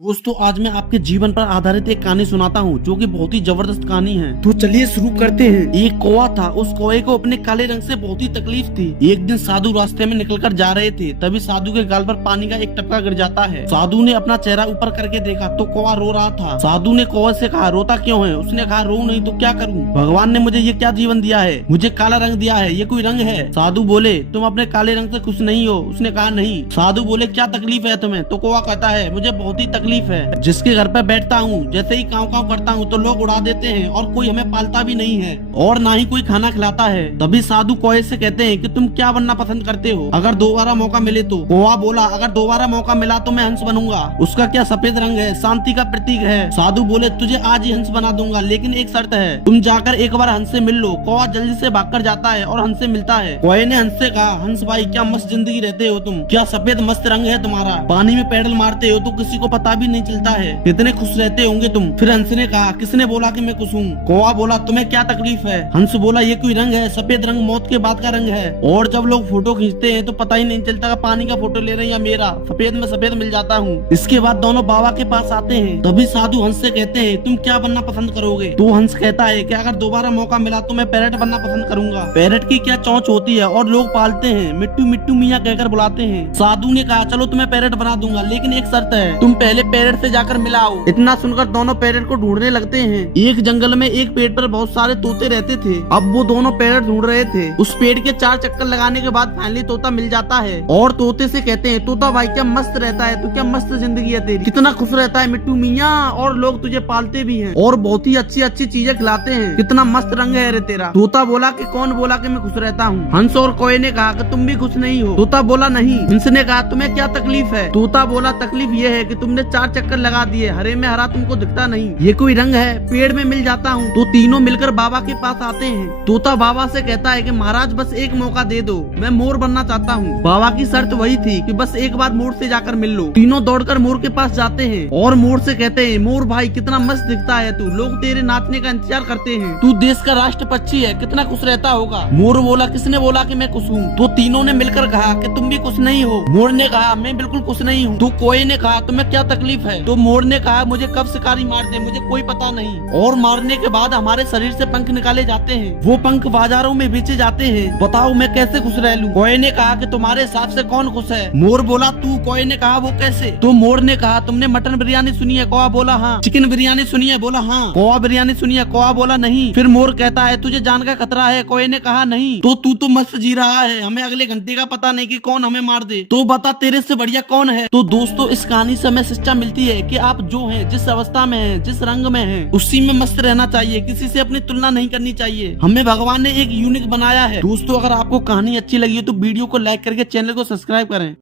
दोस्तों आज मैं आपके जीवन पर आधारित एक कहानी सुनाता हूँ जो कि बहुत ही जबरदस्त कहानी है। तो चलिए शुरू करते हैं। एक कौवा था, उस कौवे को अपने काले रंग से बहुत ही तकलीफ थी। एक दिन साधु रास्ते में निकलकर जा रहे थे, तभी साधु के गाल पर पानी का एक टपका गिर जाता है। साधु ने अपना चेहरा ऊपर करके देखा तो कौवा रो रहा था। साधु ने कौवे से कहा, रोता क्यों है? उसने कहा, रो नहीं तो क्या करूँ, भगवान ने मुझे ये क्या जीवन दिया है, मुझे काला रंग दिया है, ये कोई रंग है? साधु बोले, तुम अपने काले रंग से खुश नहीं हो? उसने कहा, नहीं। साधु बोले, क्या तकलीफ है तुम्हें? तो कौवा कहता है, मुझे बहुत ही तकलीफ है। जिसके घर पे बैठता हूँ, जैसे ही काव काव करता हूँ तो लोग उड़ा देते हैं और कोई हमें पालता भी नहीं है और ना ही कोई खाना खिलाता है। तभी साधु कौवे से कहते हैं कि तुम क्या बनना पसंद करते हो अगर दोबारा मौका मिले तो? कौवा बोला, अगर दोबारा मौका मिला तो मैं हंस बनूंगा। उसका क्या सफेद रंग है, शांति का प्रतीक है। साधु बोले, तुझे आज ही हंस बना दूंगा, लेकिन एक शर्त है, तुम जाकर एक बार हंस से मिल लो। कौवा जल्दी से भागकर जाता है और हंस से मिलता है। कौवे ने हंस से कहा, हंस भाई क्या मस्त जिंदगी रहते हो तुम, क्या सफेद मस्त रंग है तुम्हारा, पानी में पैडल मारते हो तो किसी को पता भी नहीं चलता है, कितने खुश रहते होंगे तुम। फिर हंस ने कहा, किसने बोला कि मैं खुश हूँ? कौवा बोला, तुम्हें क्या तकलीफ है? हंस बोला, ये कोई रंग है, सफेद रंग मौत के बाद का रंग है और जब लोग फोटो खींचते हैं तो पता ही नहीं चलता पानी का फोटो ले रहे हैं या मेरा, सफेद में सफेद मिल जाता हूँ। इसके बाद दोनों बाबा के पास आते हैं। तभी साधु हंस से कहते हैं, तुम क्या बनना पसंद करोगे? तो हंस कहता है कि अगर दोबारा मौका मिला तो मैं पैरट बनना पसंद करूंगा। पैरट की क्या चोंच होती है और लोग पालते हैं, मिट्टू मिट्टू मियाँ कहकर बुलाते हैं। साधु ने कहा, चलो तुम्हें पैरट बना दूंगा, लेकिन एक शर्त है, तुम पहले पैरट से जाकर मिलाओ। इतना सुनकर दोनों पैरट को ढूंढने लगते हैं। एक जंगल में एक पेड़ पर बहुत सारे तोते रहते थे। अब वो दोनों पैरट ढूंढ रहे थे। उस पेड़ के 4 चक्कर लगाने के बाद फाइनली तोता मिल जाता है और तोते से कहते हैं, तोता भाई क्या मस्त रहता है, तू क्या मस्त जिंदगी है तेरी, कितना खुश रहता है मिट्टू मियाँ, और लोग तुझे पालते भी हैं और बहुत ही अच्छी अच्छी चीजें खिलाते हैं, कितना मस्त रंग है रे तेरा। तोता बोला कि कौन बोला कि मैं खुश रहता हूँ? हंस और कौवे ने कहा कि तुम भी खुश नहीं हो? तोता बोला, नहीं। हंस ने कहा, तुम्हें क्या तकलीफ है? तोता बोला, तकलीफ ये है कि तुमने 4 चक्कर लगा दिए, हरे में हरा तुमको दिखता नहीं, ये कोई रंग है, पेड़ में मिल जाता हूँ। तो तीनों मिलकर बाबा के पास आते हैं। तोता बाबा से कहता है कि महाराज बस एक मौका दे दो, मैं मोर बनना चाहता हूँ। बाबा की शर्त वही थी कि बस एक बार मोर से जाकर मिल लो। तीनों दौड़कर मोर के पास जाते हैं और मोर से कहते हैं, मोर भाई कितना मस्त दिखता है तू, लोग तेरे नाचने का इंतजार करते हैं, तू देश का राष्ट्र पक्षी है, कितना खुश रहता होगा। मोर बोला, किसने बोला कि मैं खुश हूँ? तो तीनों ने मिलकर कहा कि तुम भी खुश नहीं हो। मोर ने कहा, मैं बिल्कुल खुश नहीं हूँ। तो कौवे ने कहा, तुम्हें क्या तकलीफ है? तो मोर ने कहा, मुझे कब शिकारी मार दे मुझे कोई पता नहीं, और मारने के बाद हमारे शरीर से पंख निकाले जाते हैं, वो पंख बाजारों में बेचे जाते हैं, बताओ मैं कैसे खुश रह लूं? कौवे ने कहा कि तुम्हारे हिसाब से कौन खुश है? मोर बोला, तू। कौवे ने कहा, वो कैसे? तो मोर ने कहा, तुमने मटन बिरयानी सुनी है? कौवा बोला, हाँ। चिकन बिरयानी सुनी है? बोला, हाँ। कौवा बिरयानी सुनी है? कौवा बोला, नहीं। फिर मोर कहता है, तुझे जान का खतरा है? कौवे ने कहा, नहीं। तो तू तो मस्त जी रहा है, हमें अगले घंटे का पता नहीं कि कौन हमें मार दे, तो बता तेरे से बढ़िया कौन है? तो दोस्तों इस कहानी से हमें शिक्षा मिलती है कि आप जो हैं, जिस अवस्था में हैं, जिस रंग में हैं, उसी में मस्त रहना चाहिए, किसी से अपनी तुलना नहीं करनी चाहिए। हमें भगवान ने एक यूनिक बनाया है। दोस्तों अगर आपको कहानी अच्छी लगी है तो वीडियो को लाइक करके चैनल को सब्सक्राइब करें।